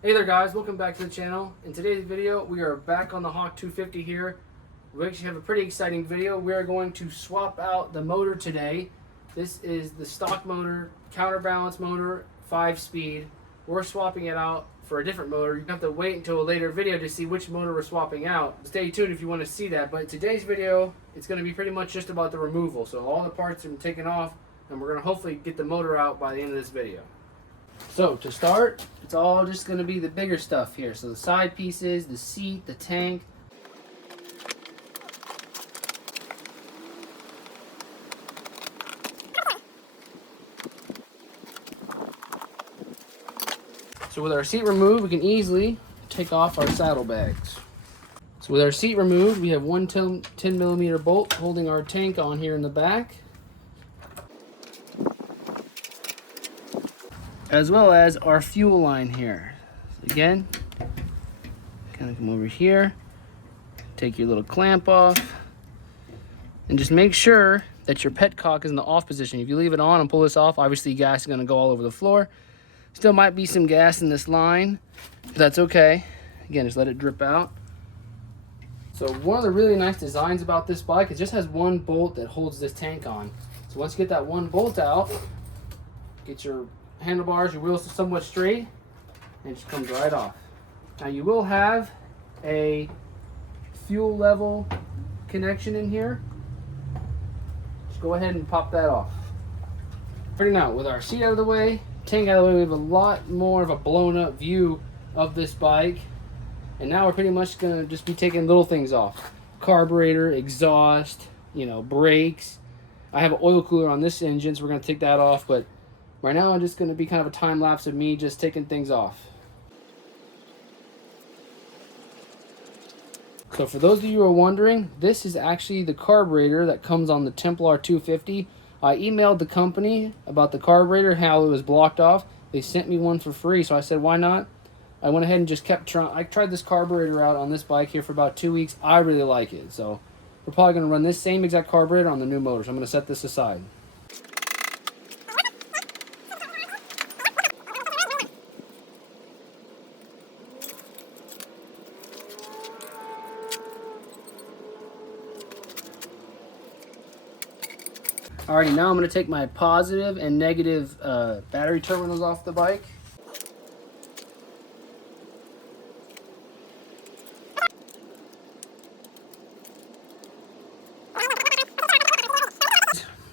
Hey there guys, welcome back to the channel. In today's video, we are back on the Hawk 250 here. We actually have a pretty exciting video. We are going to swap out the motor today. This is the stock motor, counterbalance motor, 5-speed. We're swapping it out for a different motor. You have to wait until a later video to see which motor we're swapping out. Stay tuned if you want to see that. But today's video, it's going to be pretty much just about the removal. So all the parts are taken off, and we're going to hopefully get the motor out by the end of this video. So to start, it's all just going to be the bigger stuff here. So the side pieces, the seat, the tank. So with our seat removed, we can easily take off our saddlebags. So with our seat removed, we have one 10mm bolt holding our tank on here in the back, as well as our fuel line here. So again, kind of come over here, take your little clamp off, and just make sure that your petcock is in the off position. If you leave it on and pull this off, obviously gas is going to go all over the floor. Still might be some gas in this line, but that's okay. Again, just let it drip out. So one of the really nice designs about this bike, it just has one bolt that holds this tank on. So once you get that one bolt out, get your handlebars, your wheels somewhat straight, and it just comes right off. Now you will have a fuel level connection in here. Just go ahead and pop that off. Right now, with our seat out of the way, tank out of the way, we have a lot more of a blown up view of this bike. And now we're pretty much gonna just be taking little things off. Carburetor, exhaust, brakes. I have an oil cooler on this engine, so we're gonna take that off, but right now I'm just gonna be kind of a time lapse of me just taking things off. So for those of you who are wondering, this is actually the carburetor that comes on the Templar 250. I emailed the company about the carburetor, how it was blocked off. They sent me one for free, so I said, why not? I went ahead and just kept trying. I tried this carburetor out on this bike here for about 2 weeks. I really like it. So we're probably going to run this same exact carburetor on the new motor. So I'm going to set this aside. Alrighty, now I'm going to take my positive and negative battery terminals off the bike.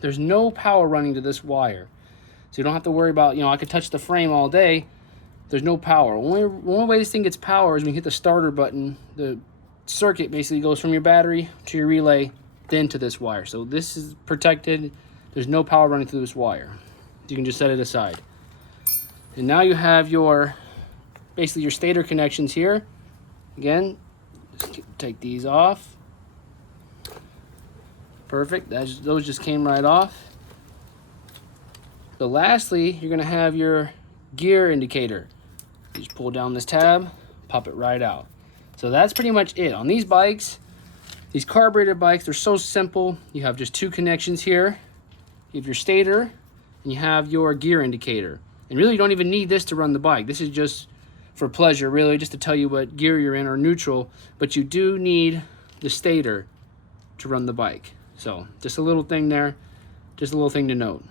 There's no power running to this wire. So you don't have to worry about, I could touch the frame all day. There's no power. Only way this thing gets power is when you hit the starter button. The circuit basically goes from your battery to your relay, then to this wire. So this is protected. There's no power running through this wire. You can just set it aside. And now you have basically your stator connections here. Again, just take these off. Perfect. Those just came right off. So lastly, you're going to have your gear indicator. You just pull down this tab, pop it right out. So that's pretty much it. On these bikes, these carburetor bikes, they're so simple. You have just two connections here. You have your stator, and you have your gear indicator. And really, you don't even need this to run the bike. This is just for pleasure, really, just to tell you what gear you're in or neutral. But you do need the stator to run the bike. So just a little thing there, just a little thing to note.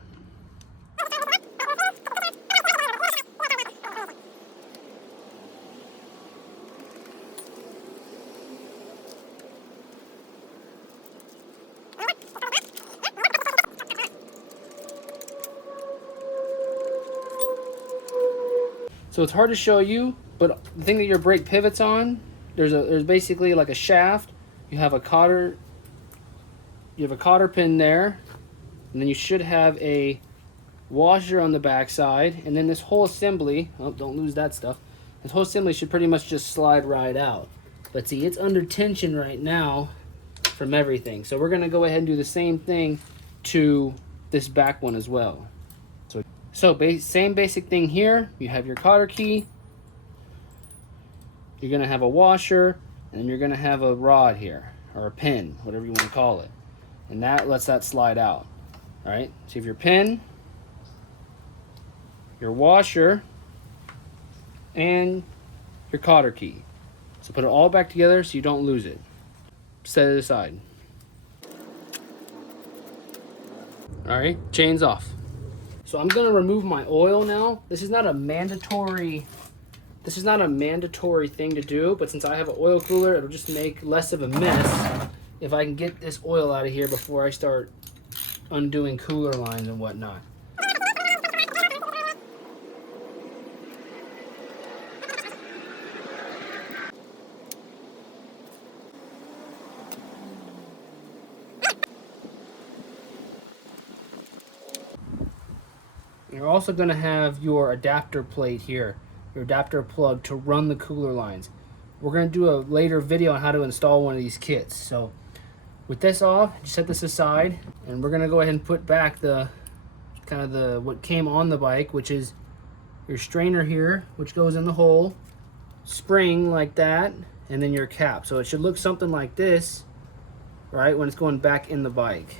So it's hard to show you, but the thing that your brake pivots on, there's basically like a shaft. You have a cotter pin there, and then you should have a washer on the back side, and then this whole assembly, oh, don't lose that stuff. This whole assembly should pretty much just slide right out. But see, it's under tension right now from everything. So we're gonna go ahead and do the same thing to this back one as well. So same basic thing here. You have your cotter key. You're gonna have a washer, and you're gonna have a rod here, or a pin, whatever you want to call it. And that lets that slide out. All right, so you have your pin, your washer, and your cotter key. So put it all back together so you don't lose it. Set it aside. All right, chain's off. So I'm gonna remove my oil now. This is not a mandatory thing to do, but since I have an oil cooler, it'll just make less of a mess if I can get this oil out of here before I start undoing cooler lines and whatnot. You're also going to have your adapter plate here, your adapter plug to run the cooler lines. We're going to do a later video on how to install one of these kits. So with this off, just set this aside, and we're going to go ahead and put back the what came on the bike, which is your strainer here, which goes in the hole, spring like that, and then your cap. So it should look something like this, right, when it's going back in the bike.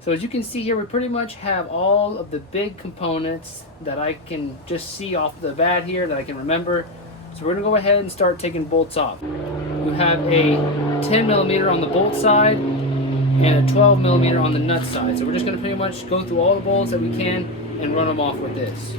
So as you can see here, we pretty much have all of the big components that I can just see off the bat here that I can remember. So we're gonna go ahead and start taking bolts off. We have a 10mm on the bolt side and a 12mm on the nut side. So we're just gonna pretty much go through all the bolts that we can and run them off with this.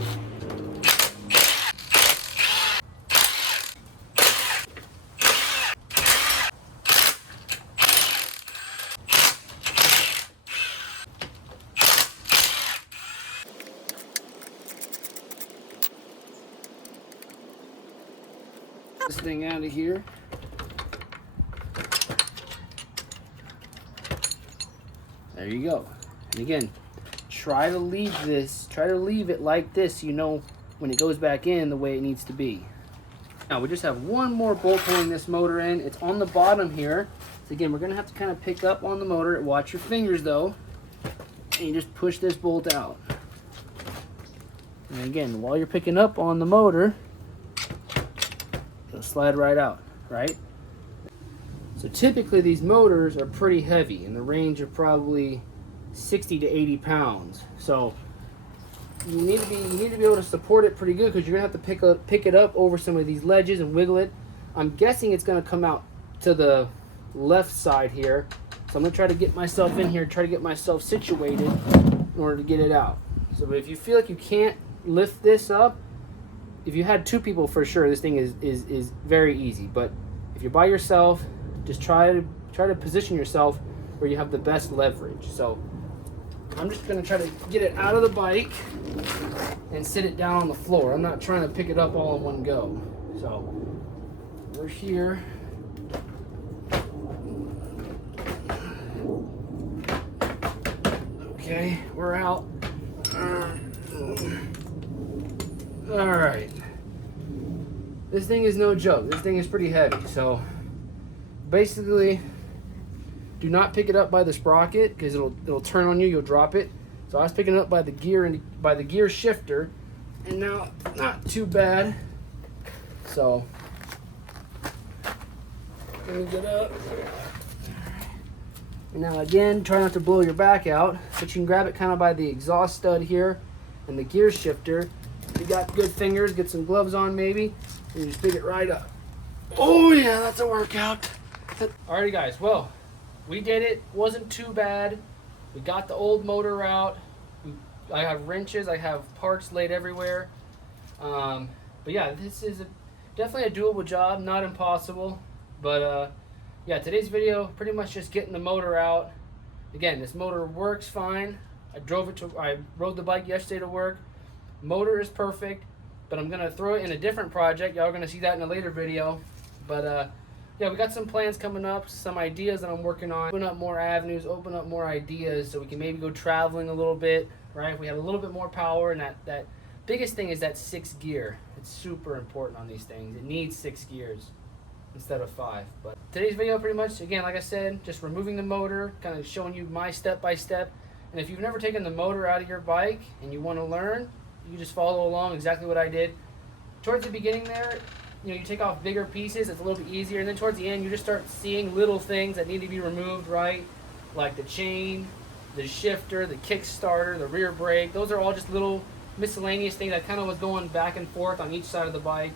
This thing out of here. There you go. And again, try to leave it like this so you know when it goes back in the way it needs to be. Now we just have one more bolt holding this motor in. It's on the bottom here. So again, we're gonna have to kind of pick up on the motor. Watch your fingers though. And you just push this bolt out. And again, while you're picking up on the motor, it'll slide right out, right? So typically these motors are pretty heavy in the range of probably 60 to 80 pounds. So you need to be able to support it pretty good because you're gonna have to pick it up over some of these ledges and wiggle it. I'm guessing it's gonna come out to the left side here. So I'm gonna try to get myself in here, try to get myself situated in order to get it out. So if you feel like you can't lift this up, if you had two people, for sure this thing is very easy. But if you're by yourself, just try to position yourself where you have the best leverage. So I'm just gonna try to get it out of the bike and sit it down on the floor. I'm not trying to pick it up all in one go. So we're here. Okay, we're out. All right. This thing is no joke. This thing is pretty heavy. So basically, do not pick it up by the sprocket because it'll turn on you. You'll drop it. So I was picking it up by the gear and by the gear shifter, and now not too bad. So let me get up. And now again, try not to blow your back out, but you can grab it kind of by the exhaust stud here and the gear shifter. If you got good fingers, get some gloves on maybe, and you just pick it right up. Oh yeah, that's a workout. Alrighty guys, well, we did it. Wasn't too bad. We got the old motor out. I have wrenches, I have parts laid everywhere. But yeah, this is definitely a doable job, not impossible. But yeah, today's video, pretty much just getting the motor out. Again, this motor works fine. I rode the bike yesterday to work. Motor is perfect, but I'm gonna throw it in a different project. Y'all are gonna see that in a later video. But yeah, we got some plans coming up, some ideas that I'm working on. Open up more avenues, open up more ideas so we can maybe go traveling a little bit, right? If we have a little bit more power, and that biggest thing is that 6th gear. It's super important on these things. It needs 6 gears instead of 5. But today's video, pretty much, again, like I said, just removing the motor, kind of showing you my step-by-step. And if you've never taken the motor out of your bike and you want to learn, you can just follow along exactly what I did. Towards the beginning there, you take off bigger pieces, it's a little bit easier, and then towards the end you just start seeing little things that need to be removed, right? like the chain, the shifter, the kickstarter, the rear brake. Those are all just little miscellaneous things that kind of was going back and forth on each side of the bike.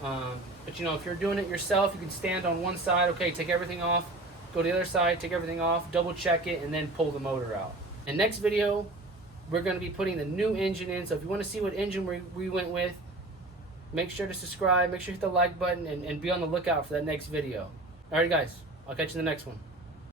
But you know, if you're doing it yourself, you can stand on one side, okay, take everything off, go to the other side, take everything off, double check it, and then pull the motor out. In next video, we're going to be putting the new engine in. So if you want to see what engine we went with, make sure to subscribe, make sure to hit the like button, and be on the lookout for that next video. Alright guys, I'll catch you in the next one.